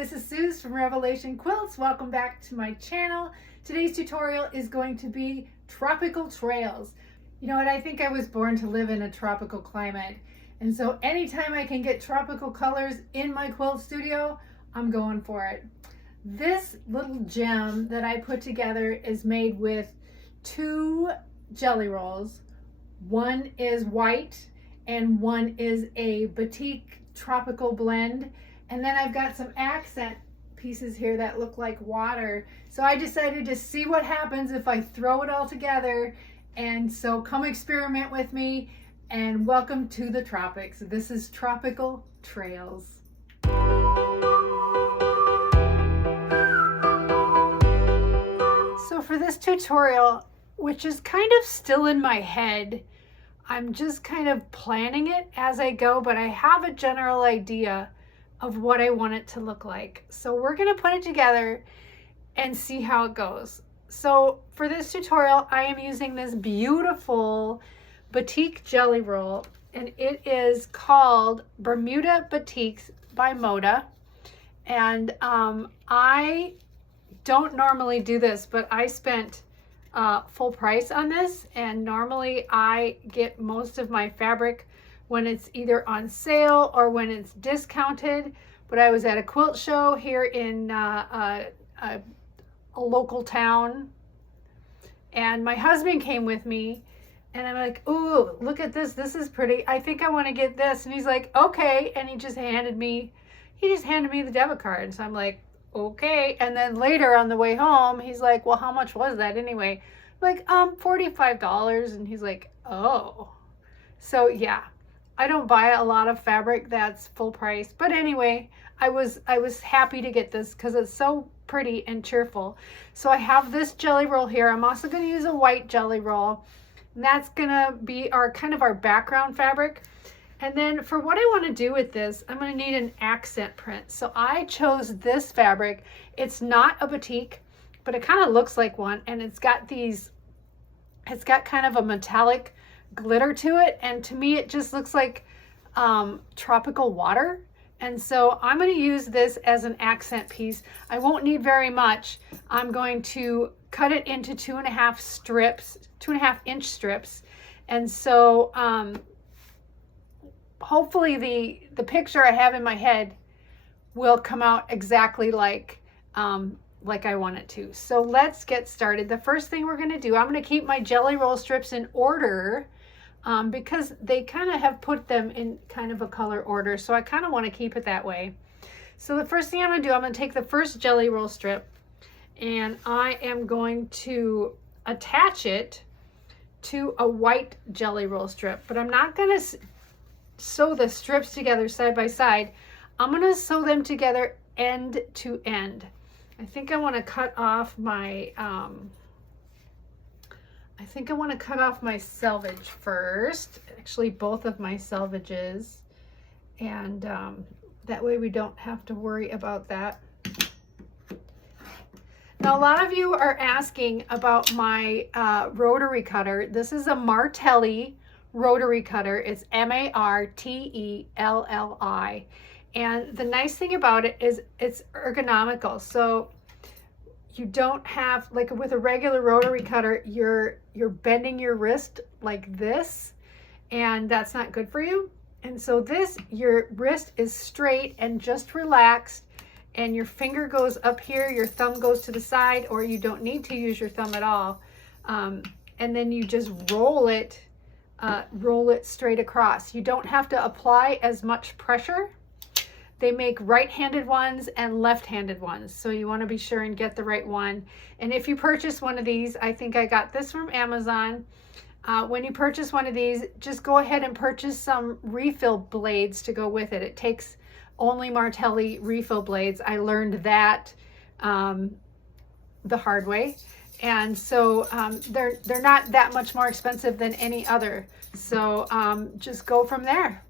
this is Suze from Revelation Quilts. Welcome back to my channel. Today's tutorial is going to be tropical trails. You know what, I think I was born to live in a tropical climate. And so anytime I can get tropical colors in my quilt studio, I'm going for it. This little gem that I put together is made with 2 jelly rolls. One is white and one is a Batik tropical blend. And then I've got some accent pieces here that look like water. So I decided to see what happens if I throw it all together. And so come experiment with me and welcome to the tropics. This is Tropical Trails. So for this tutorial, which is kind of still in my head, I'm just kind of planning it as I go, but I have a general idea of what I want it to look like. So we're gonna put it together and see how it goes. So for this tutorial, I am using this beautiful Batik jelly roll, and it is called Bermuda Batiks by Moda. And I don't normally do this, but I spent full price on this, and normally I get most of my fabric when it's either on sale or when it's discounted. But I was at a quilt show here in a local town, and my husband came with me, and I'm like, ooh, look at this, this is pretty, I think I want to get this. And he's like, okay, and he just handed me the debit card. So I'm like, okay. And then later on the way home, he's like, well, how much was that anyway? I'm like, $45. And he's like, oh. So yeah, I don't buy a lot of fabric that's full price, but anyway, I was happy to get this because it's so pretty and cheerful. So I have this jelly roll here. I'm also going to use a white jelly roll, and that's going to be our kind of our background fabric. And then for what I want to do with this, I'm going to need an accent print. So I chose this fabric. It's not a batik, but it kind of looks like one, and it's got kind of a metallic glitter to it, and to me it just looks like tropical water. And so I'm going to use this as an accent piece. I won't need very much. I'm going to cut it into 2.5 inch strips. And so hopefully the picture I have in my head will come out exactly like I want it to. So let's get started. The first thing we're going to do, I'm going to keep my jelly roll strips in order because they kind of have put them in kind of a color order. So I kind of want to keep it that way. So the first thing I'm going to do, I'm going to take the first jelly roll strip and I am going to attach it to a white jelly roll strip. But I'm not going to sew the strips together side by side. I'm going to sew them together end to end. I think I want to cut off my selvage first, actually both of my selvages, and that way we don't have to worry about that. Now a lot of you are asking about my rotary cutter. This is a Martelli rotary cutter. It's Martelli, and the nice thing about it is it's ergonomical. So you don't have, like with a regular rotary cutter, you're bending your wrist like this, and that's not good for you. And so this, your wrist is straight and just relaxed, and your finger goes up here, your thumb goes to the side, or you don't need to use your thumb at all. And then you just roll it straight across. You don't have to apply as much pressure. They make right-handed ones and left-handed ones, so you want to be sure and get the right one. And if you purchase one of these, I think I got this from Amazon. When you purchase one of these, just go ahead and purchase some refill blades to go with it. It takes only Martelli refill blades. I learned that the hard way. And so they're not that much more expensive than any other. So just go from there.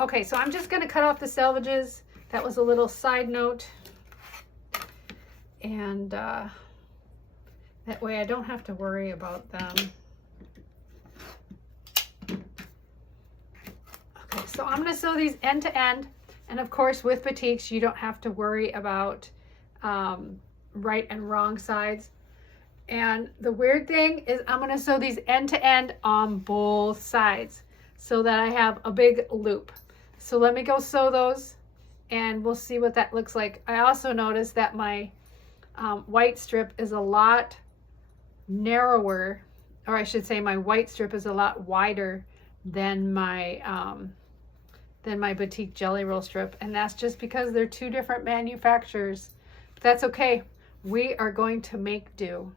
Okay, so I'm just going to cut off the selvages. That was a little side note. And that way I don't have to worry about them. Okay, so I'm going to sew these end to end, And of course, with batiks, you don't have to worry about right and wrong sides. And the weird thing is I'm going to sew these end to end on both sides so that I have a big loop. So let me go sew those and we'll see what that looks like. I also noticed that my white strip is a lot narrower, or I should say my white strip is a lot wider than my batik jelly roll strip, and that's just because they're two different manufacturers. But that's okay. We are going to make do.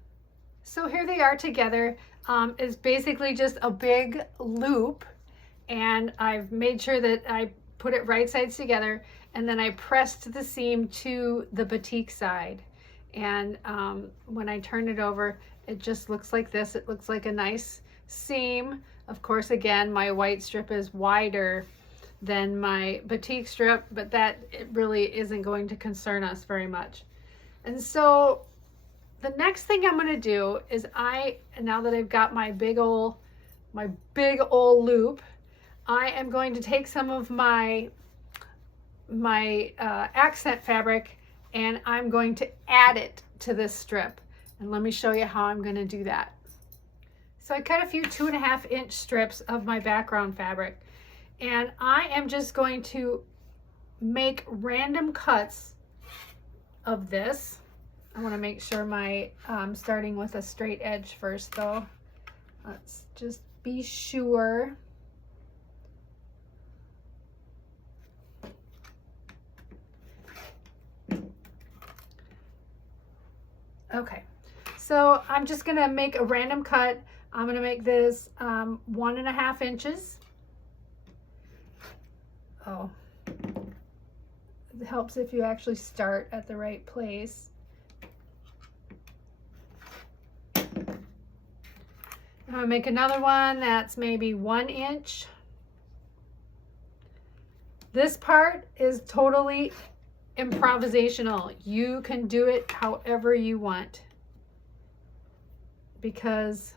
So here they are together. It's basically just a big loop, and I've made sure that I put it right sides together, and then I pressed the seam to the batik side. And when I turn it over, it just looks like this. It looks like a nice seam. Of course, again, my white strip is wider than my batik strip, but that it really isn't going to concern us very much. And so the next thing I'm going to do is now that I've got my big old loop, I am going to take some of my accent fabric and I'm going to add it to this strip. And let me show you how I'm going to do that. So I cut a few 2.5 inch strips of my background fabric, and I am just going to make random cuts of this. I want to make sure my starting with a straight edge first though. Let's just be sure. Okay, so I'm just gonna make a random cut. I'm gonna make this 1.5 inches. Oh, it helps if you actually start at the right place. I'm gonna make another one that's maybe 1 inch. This part is totally improvisational. You can do it however you want, because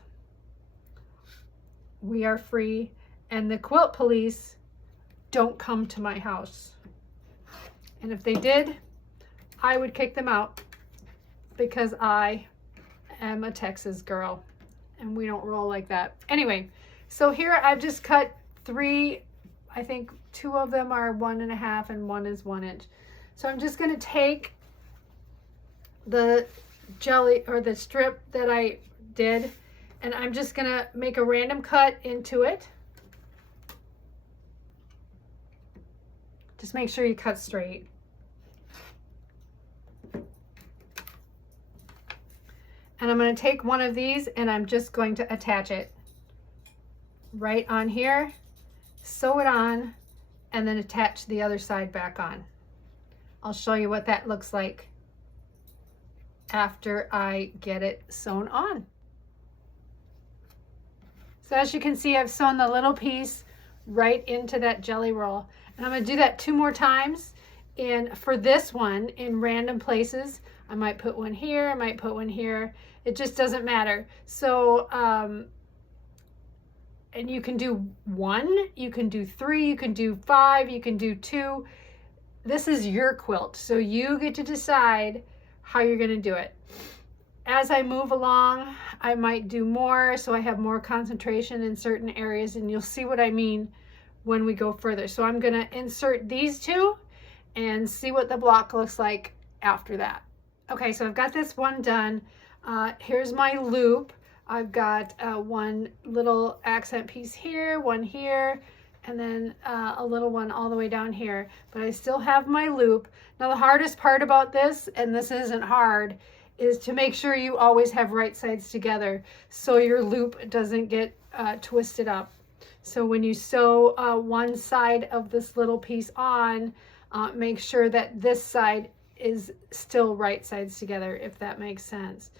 we are free and the quilt police don't come to my house. And if they did, I would kick them out, because I am a Texas girl and we don't roll like that. Anyway, so here I've just cut 3, I think 2 of them are 1.5 and 1 is 1 inch. So I'm just going to take the jelly or the strip that I did, and I'm just going to make a random cut into it. Just make sure you cut straight. And I'm going to take one of these and I'm just going to attach it right on here, sew it on, and then attach the other side back on. I'll show you what that looks like after I get it sewn on. So as you can see, I've sewn the little piece right into that jelly roll. And I'm going to do that 2 more times. And for this one, in random places, I might put one here, I might put one here. It just doesn't matter. So, and you can do 1, you can do 3, you can do 5, you can do 2. This is your quilt, so you get to decide how you're going to do it. As I move along, I might do more, so I have more concentration in certain areas, and you'll see what I mean when we go further. So I'm going to insert these 2 and see what the block looks like after that. Okay, so I've got this one done. Here's my loop. I've got one little accent piece here, one here, and then a little one all the way down here, but I still have my loop. Now the hardest part about this, and this isn't hard, is to make sure you always have right sides together so your loop doesn't get twisted up. So when you sew one side of this little piece on, make sure that this side is still right sides together, if that makes sense.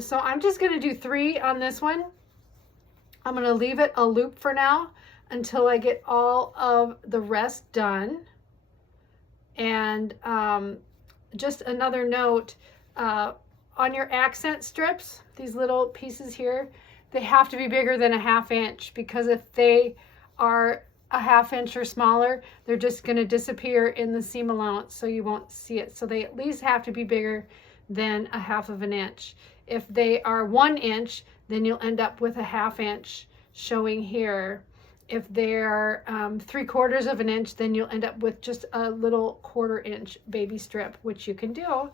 So I'm just going to do 3 on this one. I'm going to leave it a loop for now until I get all of the rest done. And just another note, on your accent strips, these little pieces here, they have to be bigger than a 1/2 inch, because if they are a 1/2 inch or smaller, they're just going to disappear in the seam allowance, so you won't see it. So they at least have to be bigger than a 1/2 inch. If they are 1 inch, then you'll end up with a 1/2 inch showing here. If they're 3/4 inch, then you'll end up with just a little 1/4 inch baby strip, which you can do.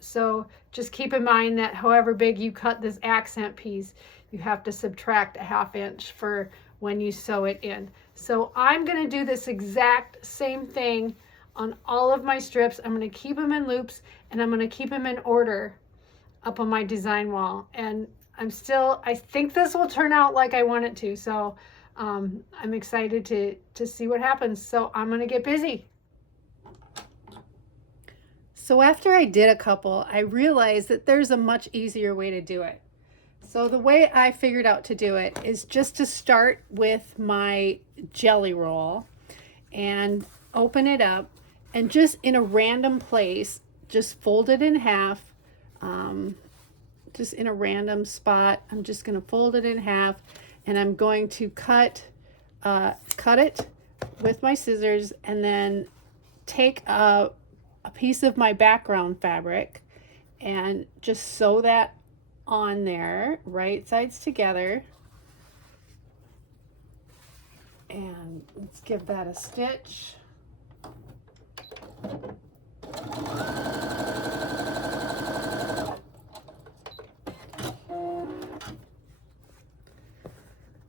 So just keep in mind that however big you cut this accent piece, you have to subtract a 1/2 inch for when you sew it in. So I'm going to do this exact same thing on all of my strips. I'm going to keep them in loops, and I'm going to keep them in order up on my design wall. And I think this will turn out like I want it to. So I'm excited to see what happens. So I'm going to get busy. So after I did a couple, I realized that there's a much easier way to do it. So the way I figured out to do it is just to start with my jelly roll and open it up, and just in a random place, just fold it in half. Just in a random spot, I'm just going to fold it in half, and I'm going to cut it with my scissors, and then take a piece of my background fabric and just sew that on there, right sides together. And let's give that a stitch.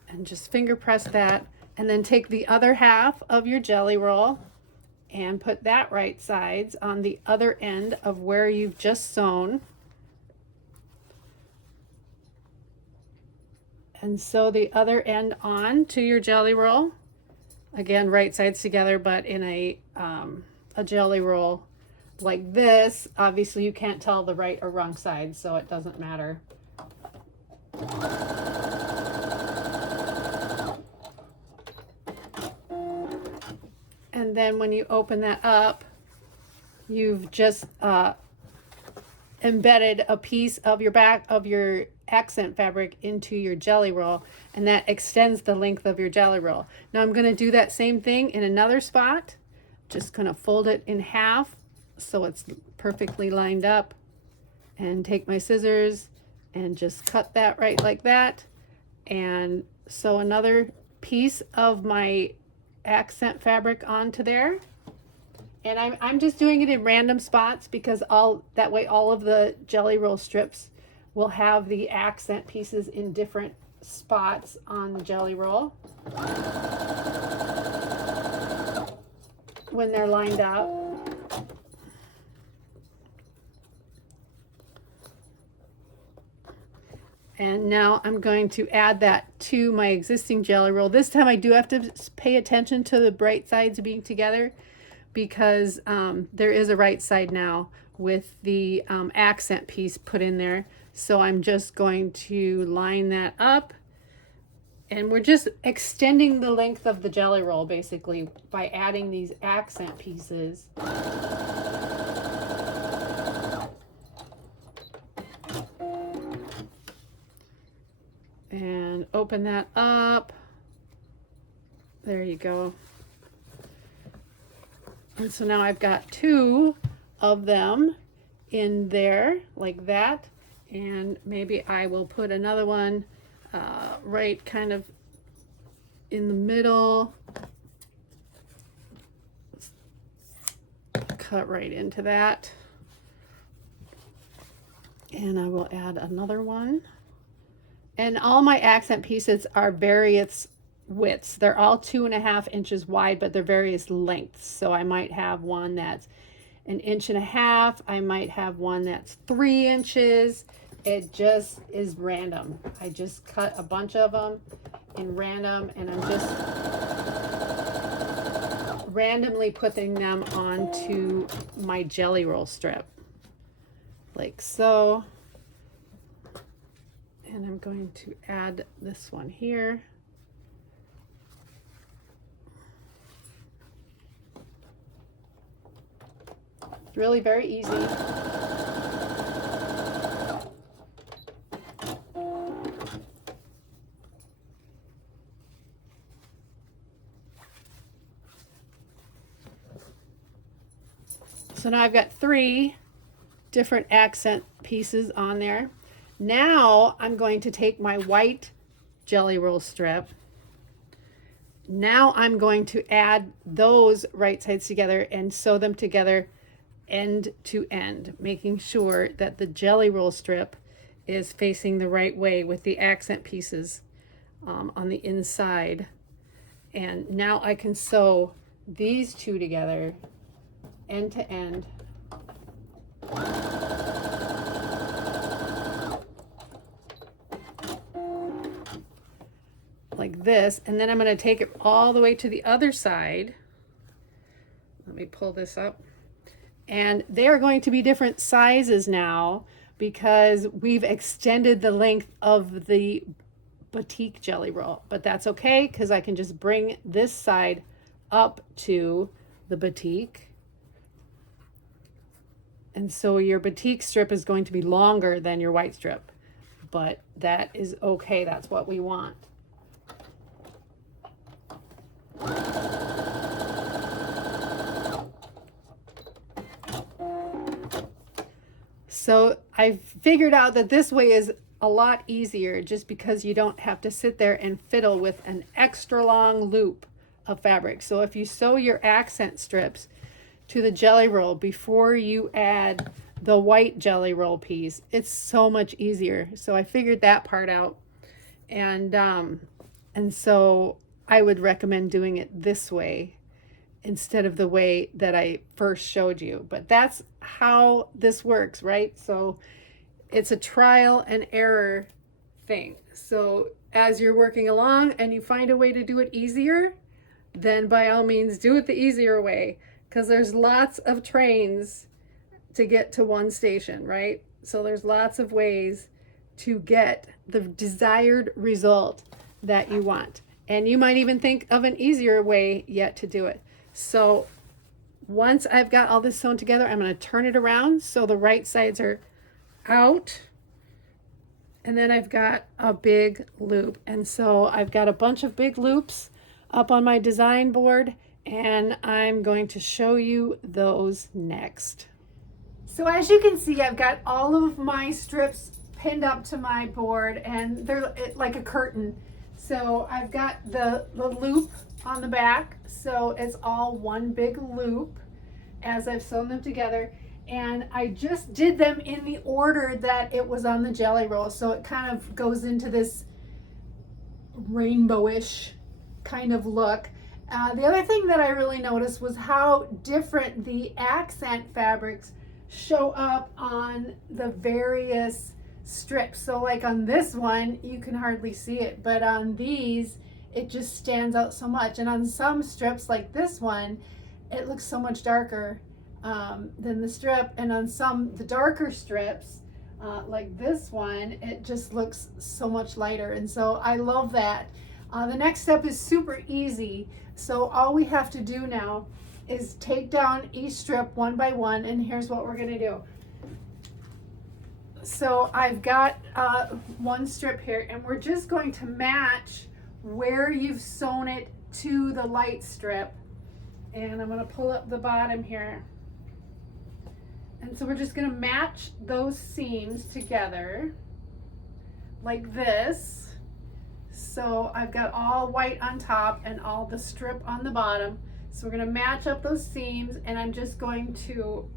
And just finger press that, and then take the other half of your jelly roll and put that right sides on the other end of where you've just sewn. And sew the other end on to your jelly roll. Again, right sides together, but in a jelly roll like this, obviously you can't tell the right or wrong side, so it doesn't matter. And then when you open that up, you've just embedded a piece of your accent fabric into your jelly roll, and that extends the length of your jelly roll. Now I'm going to do that same thing in another spot. Just going to fold it in half so it's perfectly lined up, and take my scissors and just cut that right like that, and sew another piece of my accent fabric onto there. And I'm just doing it in random spots, because that way all of the jelly roll strips will have the accent pieces in different spots on the jelly roll when they're lined up. And now I'm going to add that to my existing jelly roll. This time I do have to pay attention to the right sides being together, because there is a right side now with the accent piece put in there. So I'm just going to line that up, and we're just extending the length of the jelly roll basically by adding these accent pieces. And open that up. There you go. And so now I've got 2 of them in there like that, and maybe I will put another one right kind of in the middle. Cut right into that, and I will add another one. And all my accent pieces are various widths. They're all 2.5 inches wide, but they're various lengths. So I might have one that's 1.5 inches. I might have one that's 3 inches. It just is random. I just cut a bunch of them in random, and I'm just randomly putting them onto my jelly roll strip like so. And I'm going to add this one here. It's really very easy. So now I've got 3 different accent pieces on there. Now I'm going to take my white jelly roll strip. Now I'm going to add those right sides together and sew them together end to end, making sure that the jelly roll strip is facing the right way with the accent pieces on the inside. And now I can sew these 2 together end to end. Like this, and then I'm going to take it all the way to the other side. Let me pull this up. And they are going to be different sizes now because we've extended the length of the Batik jelly roll, but that's okay because I can just bring this side up to the Batik. And so your Batik strip is going to be longer than your white strip, but that is okay. That's what we want. So I figured out that this way is a lot easier just because you don't have to sit there and fiddle with an extra long loop of fabric. So if you sew your accent strips to the jelly roll before you add the white jelly roll piece, it's so much easier. So I figured that part out. And so I would recommend doing it this way instead of the way that I first showed you. But that's how this works, right? So it's a trial and error thing. So as you're working along and you find a way to do it easier, then by all means do it the easier way, because there's lots of trains to get to one station, right? So there's lots of ways to get the desired result that you want. And you might even think of an easier way yet to do it. So once I've got all this sewn together, I'm going to turn it around so the right sides are out. And then I've got a big loop. And so I've got a bunch of big loops up on my design board, and I'm going to show you those next. So as you can see, I've got all of my strips pinned up to my board, and they're like a curtain. So I've got the loop on the back, so it's all one big loop as I've sewn them together. And I just did them in the order that it was on the jelly roll, so it kind of goes into this rainbowish kind of look. The other thing that I really noticed was how different the accent fabrics show up on the various strips. So like on this one, you can hardly see it, but on these, it just stands out so much. And on some strips like this one, it looks so much darker than the strip. And on some, the darker strips, like this one, it just looks so much lighter. And so I love that. The next step is super easy. So all we have to do now is take down each strip one by one, and here's what we're gonna do. So I've got one strip here, and we're just going to match where you've sewn it to the light strip. And I'm gonna pull up the bottom here. And so we're just gonna match those seams together like this. So I've got all white on top and all the strip on the bottom. So we're going to match up those seams, and I'm just going to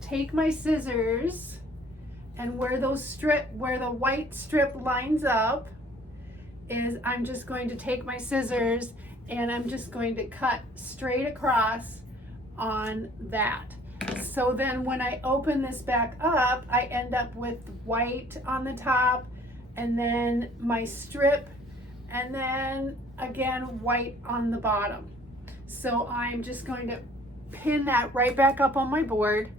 take my scissors, and where the white strip lines up is I'm just going to take my scissors and I'm just going to cut straight across on that. So then when I open this back up, I end up with white on the top, and then my strip, and then again white on the bottom. So I'm just going to pin that right back up on my board,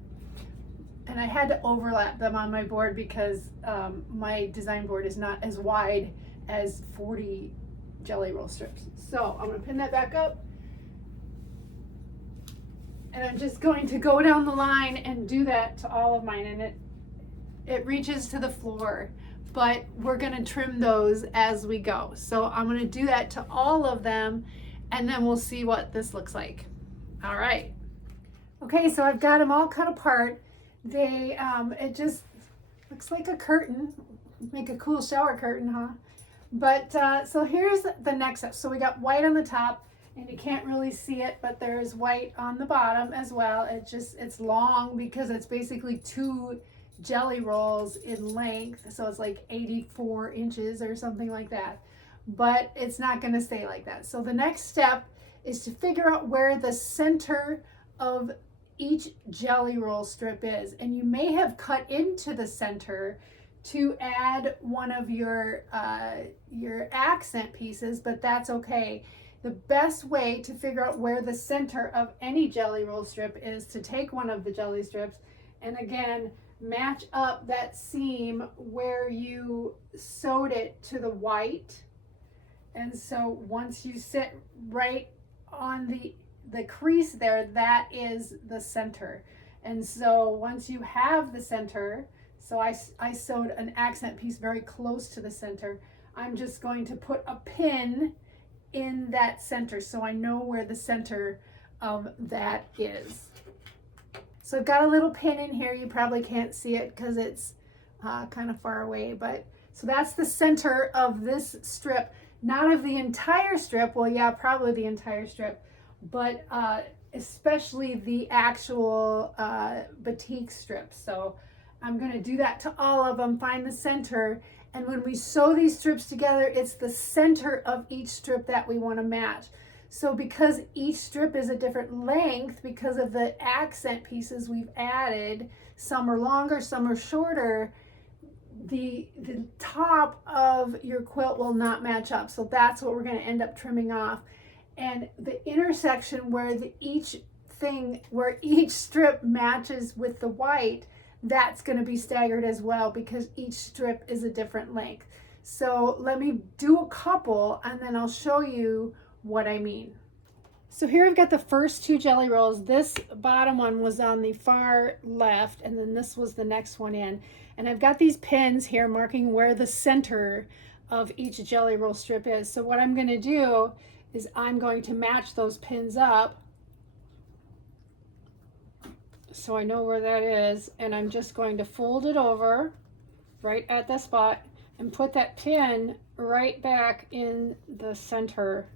and I had to overlap them on my board because my design board is not as wide as 40 jelly roll strips. So I'm going to pin that back up, and I'm just going to go down the line and do that to all of mine, and it reaches to the floor. But we're going to trim those as we go. So I'm going to do that to all of them, and then we'll see what this looks like. All right. Okay. Okay, so I've got them all cut apart. They, it just looks like a curtain. Make a cool shower curtain, huh? But, so here's the next step. So we got white on the top, and you can't really see it, but there's white on the bottom as well. It's long because it's basically 2 jelly rolls in length. So it's like 84 inches or something like that. But it's not gonna stay like that. So the next step is to figure out where the center of each jelly roll strip is. And you may have cut into the center to add one of your accent pieces, but that's okay. The best way to figure out where the center of any jelly roll strip is to take one of the jelly strips and again, match up that seam where you sewed it to the white. And so once you sit right on the crease there, that is the center. And so once you have the center, so I sewed an accent piece very close to the center, I'm just going to put a pin in that center so I know where the center of that is. So I've got a little pin in here. You probably can't see it because it's kind of far away, but so that's the center of this strip. Not of the entire strip, well, yeah, probably the entire strip, but especially the actual batik strips. So I'm gonna do that to all of them, find the center, and when we sew these strips together, it's the center of each strip that we wanna match. So because each strip is a different length, because of the accent pieces we've added, some are longer, some are shorter, the top of your quilt will not match up. So that's what we're going to end up trimming off. And the intersection where each strip matches with the white, that's going to be staggered as well because each strip is a different length. So let me do a couple and then I'll show you what I mean. So here I've got the first 2 jelly rolls. This bottom one was on the far left and then this was the next one in. And I've got these pins here marking where the center of each jelly roll strip is. So what I'm going to do is I'm going to match those pins up so I know where that is, and I'm just going to fold it over right at the spot and put that pin right back in the center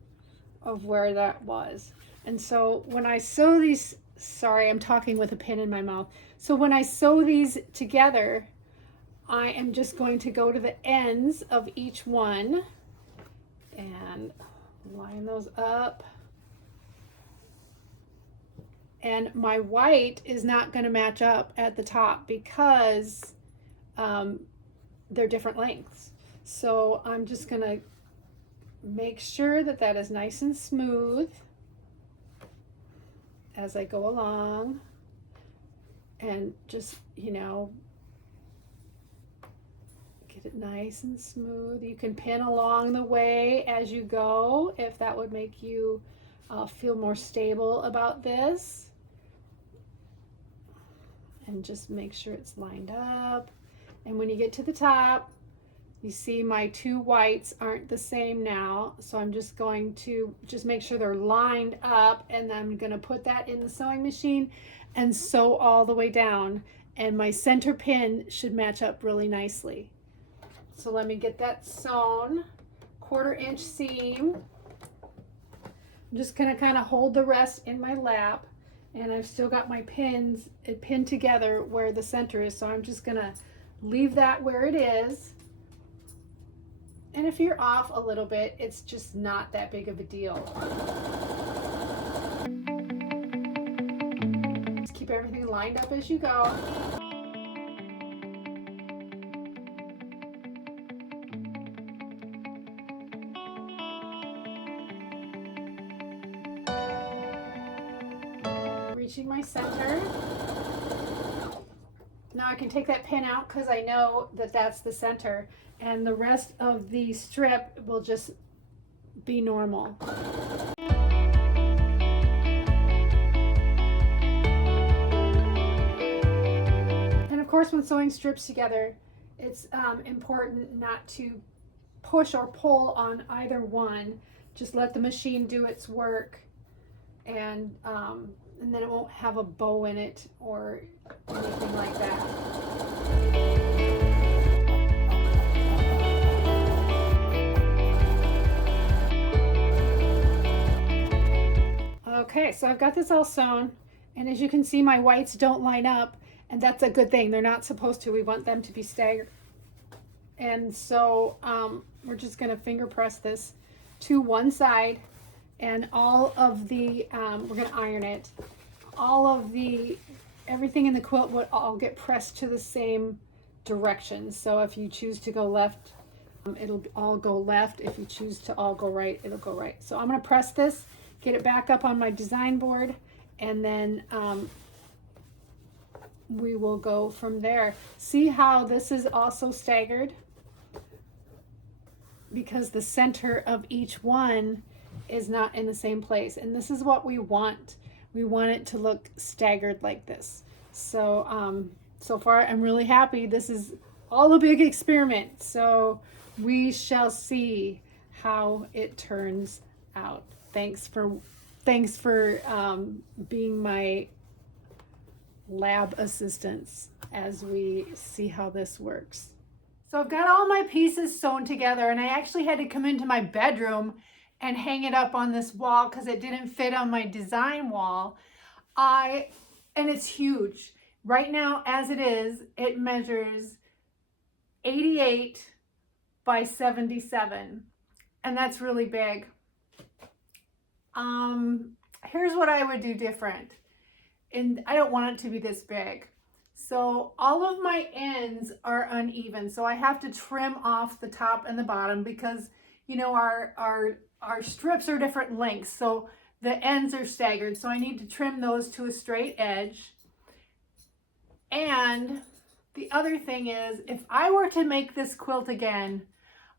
of where that was. And so when I sew these, sorry, I'm talking with a pin in my mouth. So when I sew these together, I am just going to go to the ends of each one and line those up. And my white is not going to match up at the top because they're different lengths. So I'm just going to make sure that that is nice and smooth as I go along, and just, you know, get it nice and smooth. You can pin along the way as you go if that would make you feel more stable about this. And just make sure it's lined up. And when you get to the top, you see my 2 whites aren't the same now. So I'm just going to make sure they're lined up, and I'm going to put that in the sewing machine and sew all the way down. And my center pin should match up really nicely. So let me get that sewn, 1/4 inch seam. I'm just gonna kind of hold the rest in my lap, and I've still got my pins pinned together where the center is. So I'm just gonna leave that where it is. And if you're off a little bit, it's just not that big of a deal. Just keep everything lined up as you go. Reaching my center. Now I can take that pin out because I know that that's the center, and the rest of the strip will just be normal. And of course, when sewing strips together, it's important not to push or pull on either one. Just let the machine do its work, and and then it won't have a bow in it or anything like that. Okay, so I've got this all sewn, and as you can see, my whites don't line up, and that's a good thing. They're not supposed to. We want them to be staggered. And so we're just going to finger press this to one side, and all of the, we're going to iron it. All of the, everything in the quilt would all get pressed to the same direction. So if you choose to go left, it'll all go left. If you choose to all go right, it'll go right. So I'm going to press this, get it back up on my design board, and then we will go from there. See how this is also staggered? Because the center of each one is not in the same place. And this is what we want. We want it to look staggered like this. So, so far I'm really happy. This is all a big experiment. So we shall see how it turns out. Thanks for being my lab assistants as we see how this works. So I've got all my pieces sewn together, and I actually had to come into my bedroom and hang it up on this wall because it didn't fit on my design wall. And it's huge. Right now, as it is, it measures 88 by 77, and that's really big. Here's what I would do different. And I don't want it to be this big. So all of my ends are uneven. So I have to trim off the top and the bottom because, you know, our strips are different lengths. So the ends are staggered. So I need to trim those to a straight edge. And the other thing is, if I were to make this quilt again,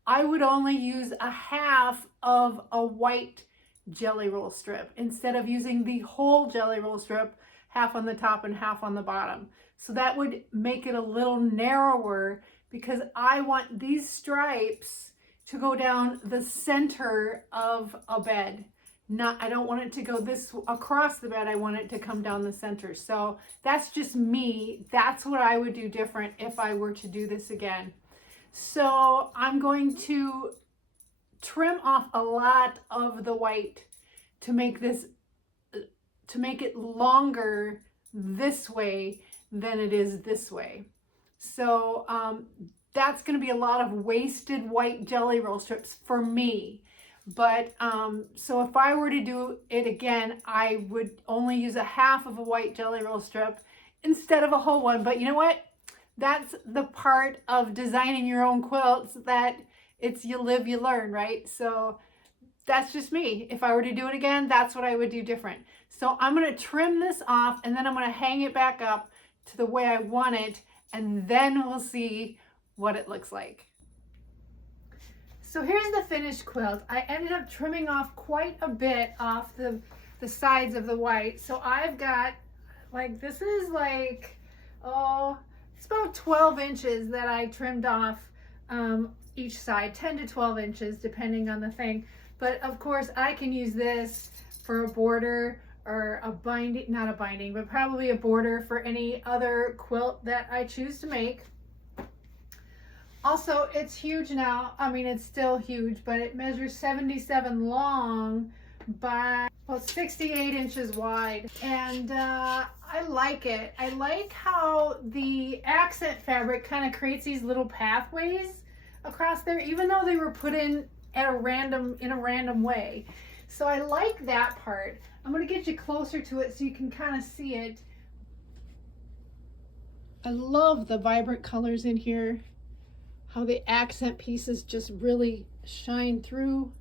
I would only use a half of a white jelly roll strip instead of using the whole jelly roll strip, half on the top and half on the bottom. So that would make it a little narrower because I want these stripes to go down the center of a bed. I don't want it to go this across the bed. I want it to come down the center. So that's just me. That's what I would do different if I were to do this again. So I'm going to trim off a lot of the white to make this, to make it longer this way than it is this way. So that's going to be a lot of wasted white jelly roll strips for me. But so if I were to do it again, I would only use a half of a white jelly roll strip instead of a whole one. But you know what? That's the part of designing your own quilts, that it's you live, you learn, right? So that's just me. If I were to do it again, that's what I would do different. So I'm going to trim this off, and then I'm going to hang it back up to the way I want it, and then we'll see what it looks like. So here's the finished quilt. I ended up trimming off quite a bit off the sides of the white. So I've got, like, this is like, oh, it's about 12 inches that I trimmed off each side, 10 to 12 inches depending on the thing. But of course I can use this for a border or a binding, not a binding, but probably a border for any other quilt that I choose to make. Also, it's huge now. I mean, it's still huge, but it measures 77 long by, well, 68 inches wide. And I like it. I like how the accent fabric kind of creates these little pathways across there, even though they were put in in a random way. So I like that part. I'm going to get you closer to it so you can kind of see it. I love the vibrant colors in here. How the accent pieces just really shine through.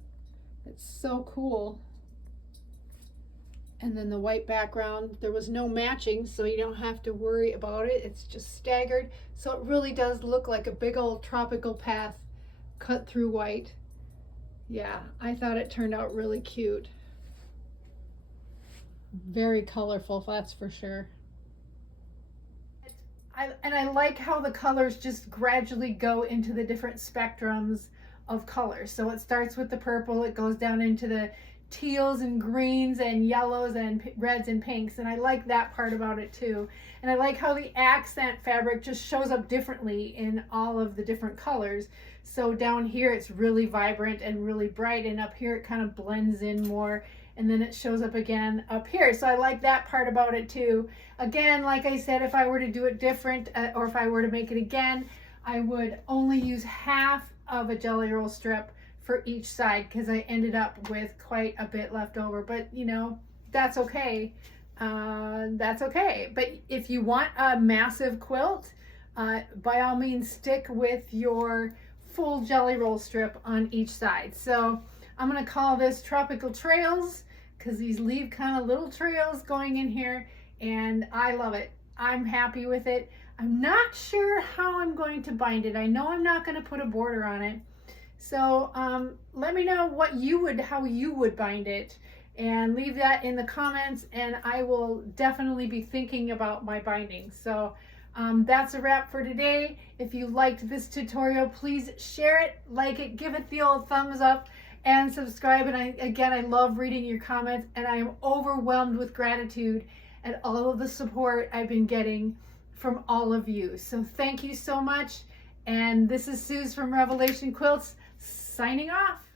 It's so cool. And then the white background, there was no matching, so you don't have to worry about it. It's just staggered. So it really does look like a big old tropical path cut through white. Yeah, I thought it turned out really cute. Very colorful, that's for sure. And I like how the colors just gradually go into the different spectrums of colors. So it starts with the purple, it goes down into the teals and greens and yellows and reds and pinks, and I like that part about it too. And I like how the accent fabric just shows up differently in all of the different colors. So down here it's really vibrant and really bright, and up here it kind of blends in more, and then it shows up again up here. So I like that part about it too. Again, like I said, if I were to do it different, or if I were to make it again, I would only use half of a jelly roll strip for each side, because I ended up with quite a bit left over. But you know, that's okay. That's okay. But if you want a massive quilt, by all means stick with your full jelly roll strip on each side. So I'm going to call this Tropical Trails, because these leave kind of little trails going in here, and I love it. I'm happy with it. I'm not sure how I'm going to bind it. I know I'm not going to put a border on it. So let me know how you would bind it, and leave that in the comments, and I will definitely be thinking about my binding. So that's a wrap for today. If you liked this tutorial, please share it, like it, give it the old thumbs up, and subscribe. And I love reading your comments, and I am overwhelmed with gratitude at all of the support I've been getting from all of you. So thank you so much. And this is Suze from Revelation Quilts, signing off.